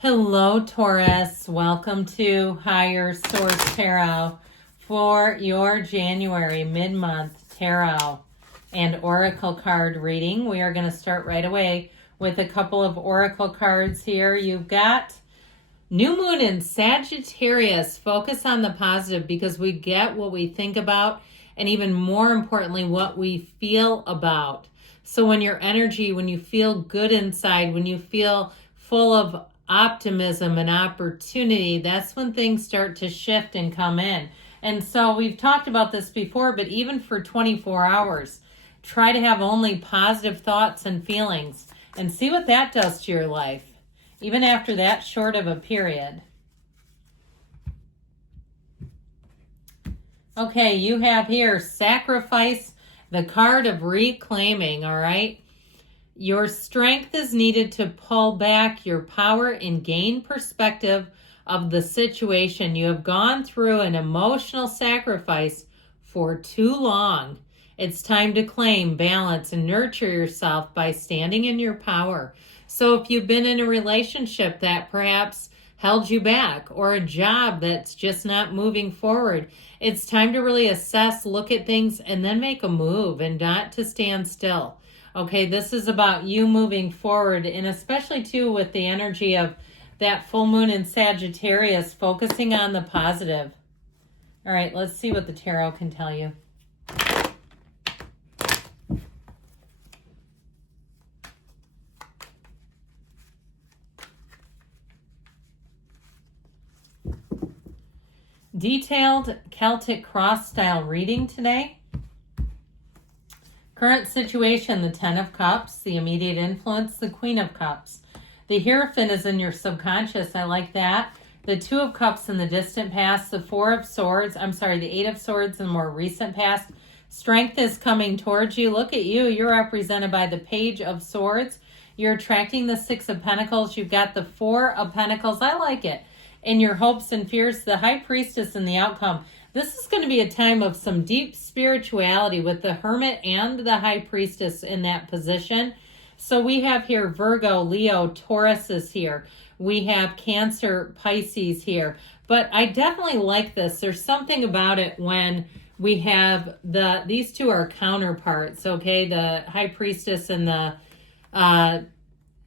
Hello, Taurus. Welcome to Higher Source Tarot for your January mid-month tarot and oracle card reading. We are going to start right away with a couple of oracle cards here. You've got New Moon in Sagittarius. Focus on the positive because we get what we think about and even more importantly, what we feel about. So when your energy, when you feel good inside, when you feel full of optimism and opportunity, that's when things start to shift and come in. And so we've talked about this before, but even for 24 hours, try to have only positive thoughts and feelings and see what that does to your life, even after that short of a period. Okay, you have here sacrifice, the card of reclaiming, all right? Your strength is needed to pull back your power and gain perspective of the situation. You have gone through an emotional sacrifice for too long. It's time to claim, balance, and nurture yourself by standing in your power. So if you've been in a relationship that perhaps held you back or a job that's just not moving forward, it's time to really assess, look at things, and then make a move and not to stand still. Okay, this is about you moving forward, and especially too with the energy of that full moon in Sagittarius, focusing on the positive. All right, let's see what the tarot can tell you. Detailed Celtic cross style reading today. Current situation, the 10 of Cups, the immediate influence, the Queen of Cups. The Hierophant is in your subconscious. I like that. The 2 of Cups in the distant past, the 4 of Swords, the 8 of Swords in the more recent past. Strength is coming towards you. Look at you. You're represented by the Page of Swords. You're attracting the 6 of Pentacles. You've got the 4 of Pentacles. I like it. In your hopes and fears, the High Priestess and the outcome. This is going to be a time of some deep spirituality with the Hermit and the High Priestess in that position. So we have here Virgo, Leo, Taurus is here. We have Cancer, Pisces here. But I definitely like this. There's something about it when we have these two are counterparts, okay? The High Priestess and the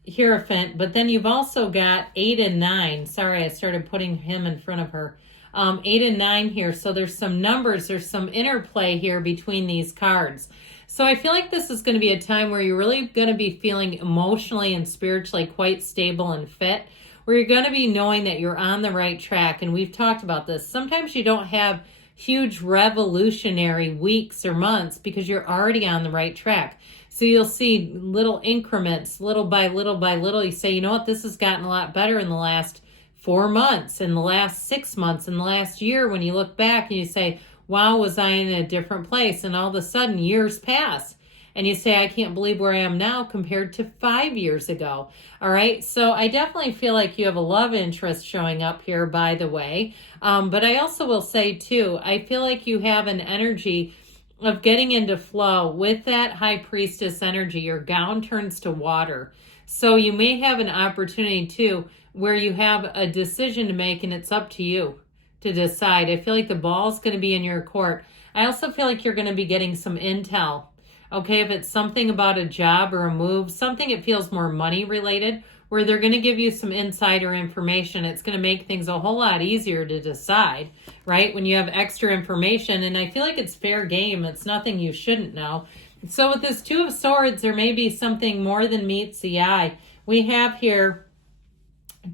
Hierophant. But then you've also got 8 and 9. Sorry, I started putting him in front of her. 8 and 9 here. So there's some numbers, there's some interplay here between these cards. So I feel like this is going to be a time where you're really going to be feeling emotionally and spiritually quite stable and fit, where you're going to be knowing that you're on the right track. And we've talked about this. Sometimes you don't have huge revolutionary weeks or months because you're already on the right track. So you'll see little increments, little by little by little. You say, you know what, this has gotten a lot better in the last 4 months, in the last 6 months, in the last year. When you look back and you say, wow, was I in a different place? And all of a sudden years pass and you say, I can't believe where I am now compared to 5 years ago. All right. So I definitely feel like you have a love interest showing up here, by the way. But I also will say too, I feel like you have an energy of getting into flow with that High Priestess energy. Your gown turns to water. So you may have an opportunity too, where you have a decision to make and it's up to you to decide. I feel like the ball's going to be in your court. I also feel like you're going to be getting some intel. Okay, if it's something about a job or a move, something it feels more money related, where they're going to give you some insider information. It's going to make things a whole lot easier to decide, right? When you have extra information, and I feel like it's fair game. It's nothing you shouldn't know. So with this 2 of Swords, there may be something more than meets the eye. We have here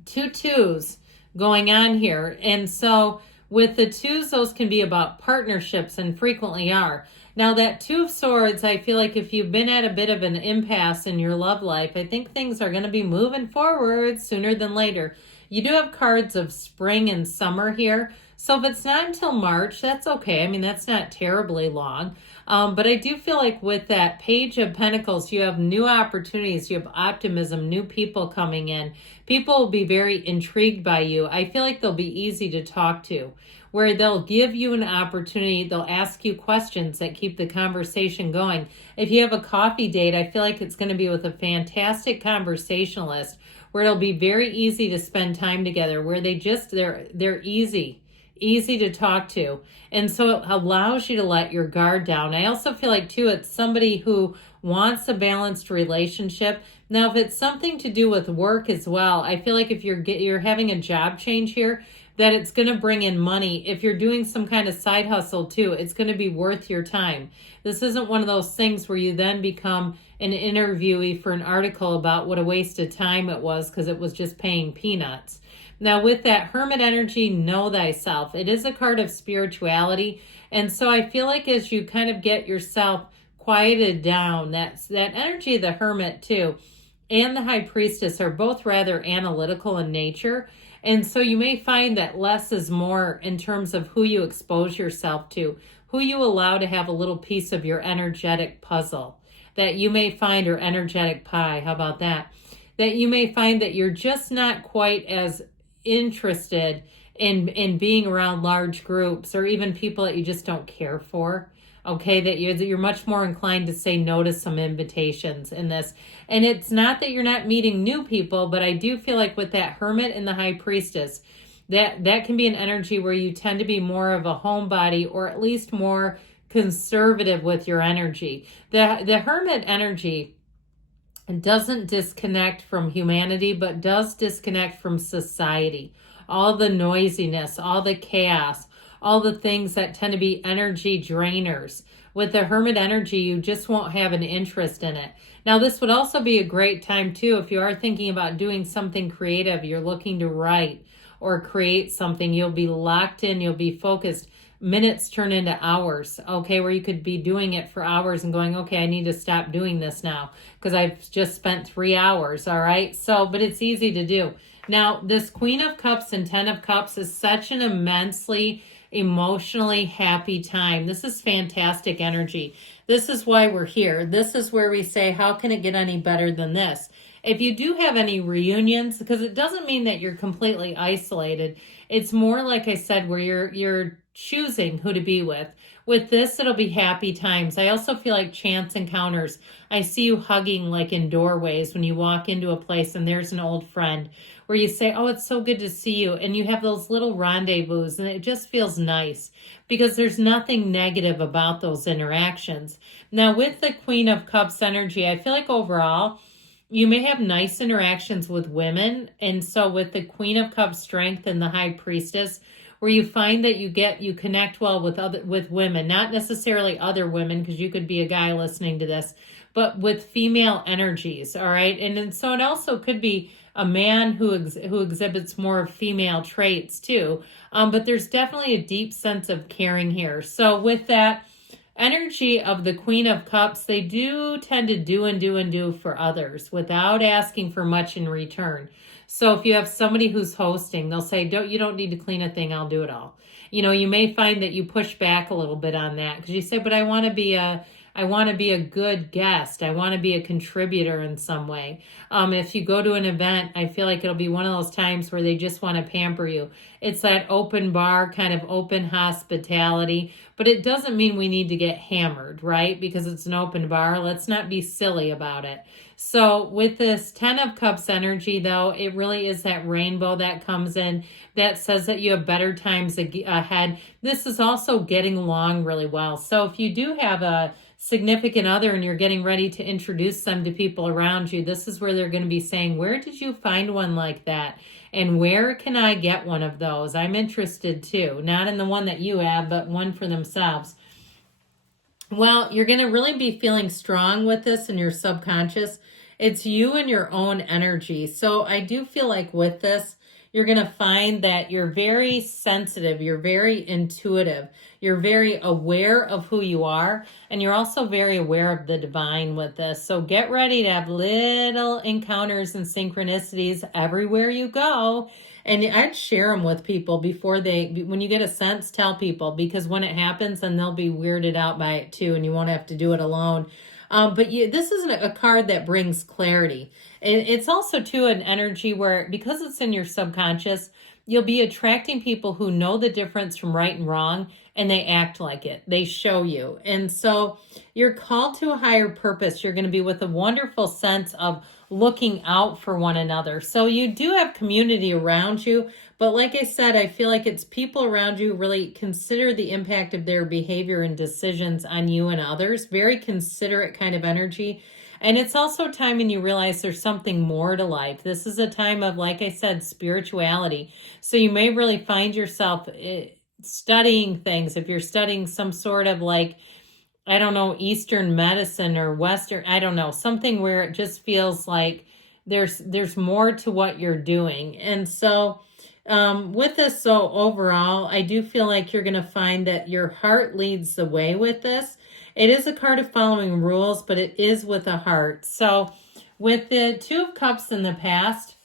2 twos going on here. And so with the 2s, those can be about partnerships and frequently are. Now that 2 of Swords, I feel like if you've been at a bit of an impasse in your love life, I think things are going to be moving forward sooner than later. You do have cards of spring and summer here. So if it's not until March, that's okay. I mean, that's not terribly long. But I do feel like with that Page of Pentacles, you have new opportunities, you have optimism, new people coming in. People will be very intrigued by you. I feel like they'll be easy to talk to, where they'll give you an opportunity. They'll ask you questions that keep the conversation going. If you have a coffee date, I feel like it's going to be with a fantastic conversationalist where it'll be very easy to spend time together, where they're easy to talk to. And so it allows you to let your guard down. I also feel like too, it's somebody who wants a balanced relationship. Now, if it's something to do with work as well, I feel like if you're having a job change here, that it's going to bring in money. If you're doing some kind of side hustle too, it's going to be worth your time. This isn't one of those things where you then become an interviewee for an article about what a waste of time it was because it was just paying peanuts. Now, with that Hermit energy, know thyself. It is a card of spirituality. And so I feel like as you kind of get yourself quieted down, that energy of the Hermit too, and the High Priestess are both rather analytical in nature. And so you may find that less is more in terms of who you expose yourself to, who you allow to have a little piece of your energetic puzzle that you may find, or energetic pie, how about that? That you may find that you're just not quite as interested in being around large groups, or even people that you just don't care for. Okay, that you're much more inclined to say no to some invitations in this. And it's not that you're not meeting new people, but I do feel like with that Hermit and the High Priestess, that can be an energy where you tend to be more of a homebody, or at least more conservative with your energy. The Hermit energy doesn't disconnect from humanity, but does disconnect from society. All the noisiness, all the chaos, all the things that tend to be energy drainers. With the Hermit energy, you just won't have an interest in it. Now, this would also be a great time too, if you are thinking about doing something creative, you're looking to write or create something, you'll be locked in, you'll be focused. Minutes turn into hours, okay, where you could be doing it for hours and going, okay, I need to stop doing this now because I've just spent 3 hours, all right? So, but it's easy to do. Now, this Queen of Cups and Ten of Cups is such an immensely emotionally happy time. This is fantastic energy. This is why we're here. This is where we say, how can it get any better than this? If you do have any reunions, because it doesn't mean that you're completely isolated. It's more, like I said, where you're choosing who to be with. With this, it'll be happy times. I also feel like chance encounters. I see you hugging like in doorways when you walk into a place and there's an old friend, where you say, oh, it's so good to see you. And you have those little rendezvous, and it just feels nice because there's nothing negative about those interactions. Now, with the Queen of Cups energy, I feel like overall, you may have nice interactions with women. And so with the Queen of Cups strength and the High Priestess, where you find that you connect well with women, not necessarily other women, because you could be a guy listening to this, but with female energies, all right? And so it also could be a man who exhibits more female traits too. But there's definitely a deep sense of caring here. So with that energy of the Queen of Cups, they do tend to do for others without asking for much in return. So if you have somebody who's hosting, they'll say, you don't need to clean a thing, I'll do it all. You know, you may find that you push back a little bit on that because you say, but I want to be a good guest. I want to be a contributor in some way. If you go to an event, I feel like it'll be one of those times where they just want to pamper you. It's that open bar, kind of open hospitality, but it doesn't mean we need to get hammered, right? Because it's an open bar. Let's not be silly about it. So with this Ten of Cups energy, though, it really is that rainbow that comes in that says that you have better times ahead. This is also getting along really well. So if you do have a significant other and you're getting ready to introduce them to people around you, this is where they're going to be saying, where did you find one like that? And where can I get one of those? I'm interested too. Not in the one that you have, but one for themselves. Well, you're going to really be feeling strong with this in your subconscious. It's you and your own energy. So I do feel like with this, you're going to find that you're very sensitive, you're very intuitive, you're very aware of who you are, and you're also very aware of the divine with this. So get ready to have little encounters and synchronicities everywhere you go. And I'd share them with people before when you get a sense, tell people, because when it happens, then they'll be weirded out by it too, and you won't have to do it alone. But this isn't a card that brings clarity. It's also, too, an energy where, because it's in your subconscious, you'll be attracting people who know the difference from right and wrong, and they act like it. They show you. And so you're called to a higher purpose. You're going to be with a wonderful sense of looking out for one another. So you do have community around you, but like I said, I feel like it's people around you really consider the impact of their behavior and decisions on you and others. Very considerate kind of energy. And it's also a time when you realize there's something more to life. This is a time of, like I said, spirituality. So you may really find yourself studying things. If you're studying some sort of like, I don't know, Eastern medicine or Western, I don't know, something where it just feels like there's more to what you're doing. And so with this, so overall, I do feel like you're going to find that your heart leads the way with this. It is a card of following rules, but it is with a heart. So with the Two of Cups in the past,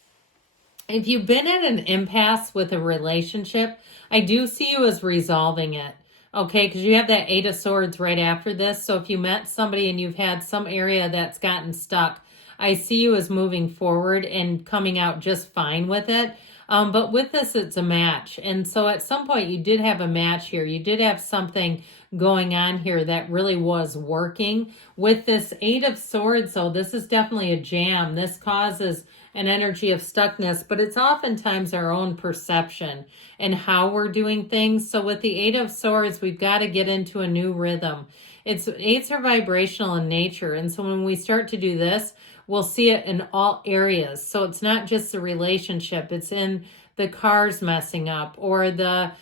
if you've been at an impasse with a relationship, I do see you as resolving it. Okay, because you have that Eight of Swords right after this. So if you met somebody and you've had some area that's gotten stuck, I see you as moving forward and coming out just fine with it. But with this, it's a match. And so at some point, you did have a match here. You did have something going on here that really was working. With this Eight of Swords, though, this is definitely a jam. This causes an energy of stuckness, but it's oftentimes our own perception and how we're doing things. So with the Eight of Swords, we've got to get into a new rhythm. Eights are vibrational in nature. And so when we start to do this, we'll see it in all areas. So it's not just the relationship. It's in the cars messing up, or the,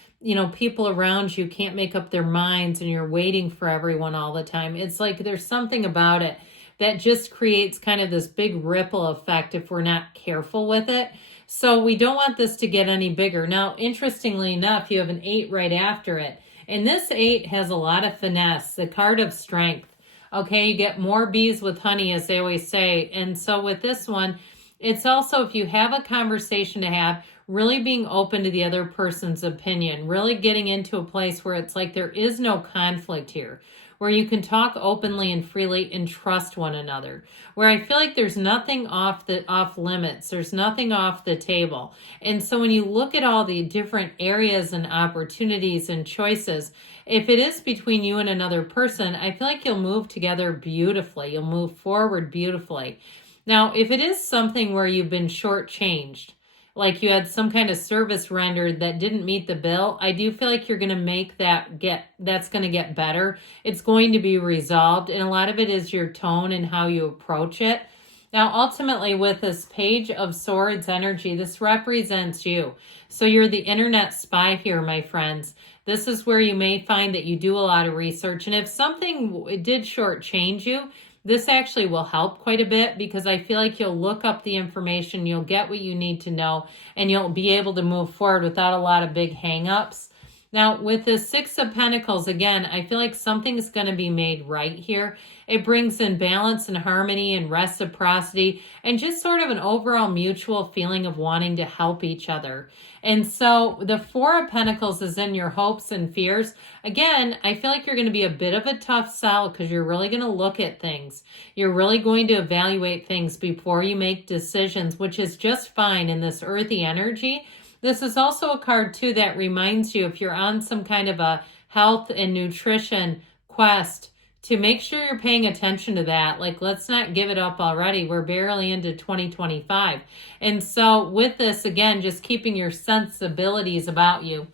people around you can't make up their minds and you're waiting for everyone all the time. It's like there's something about it that just creates kind of this big ripple effect if we're not careful with it. So we don't want this to get any bigger. Now, interestingly enough, you have an 8 right after it. And this 8 has a lot of finesse, the card of strength. Okay, you get more bees with honey, as they always say. And so with this one, it's also, if you have a conversation to have, really being open to the other person's opinion, really getting into a place where it's like there is no conflict here, where you can talk openly and freely and trust one another, where I feel like there's nothing off limits, there's nothing off the table. And so when you look at all the different areas and opportunities and choices, if it is between you and another person, I feel like you'll move together beautifully. You'll move forward beautifully. Now, if it is something where you've been shortchanged, like you had some kind of service rendered that didn't meet the bill, I do feel like you're going to make that's going to get better. It's going to be resolved. And a lot of it is your tone and how you approach it. Now, ultimately, with this Page of Swords energy, this represents you. So you're the internet spy here, my friends. This is where you may find that you do a lot of research. And if something did shortchange you, this actually will help quite a bit, because I feel like you'll look up the information, you'll get what you need to know, and you'll be able to move forward without a lot of big hang-ups. Now, with the Six of Pentacles, again, I feel like something's going to be made right here. It brings in balance and harmony and reciprocity and just sort of an overall mutual feeling of wanting to help each other. And so the Four of Pentacles is in your hopes and fears. Again, I feel like you're going to be a bit of a tough sell, because you're really going to look at things. You're really going to evaluate things before you make decisions, which is just fine in this earthy energy. This is also a card, too, that reminds you, if you're on some kind of a health and nutrition quest, to make sure you're paying attention to that. Like, let's not give it up already. We're barely into 2025. And so with this, again, just keeping your sensibilities about you.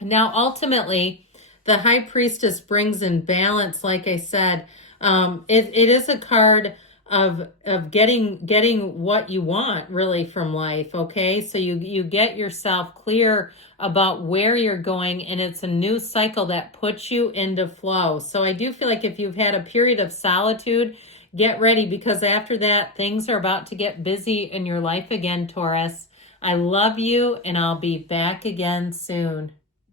Now, ultimately, the High Priestess brings in balance, like I said. It is a card of getting what you want really from life. Okay, so you get yourself clear about where you're going, and it's a new cycle that puts you into flow. So I do feel like if you've had a period of solitude, get ready, because after that, things are about to get busy in your life again, Taurus. I love you, and I'll be back again soon.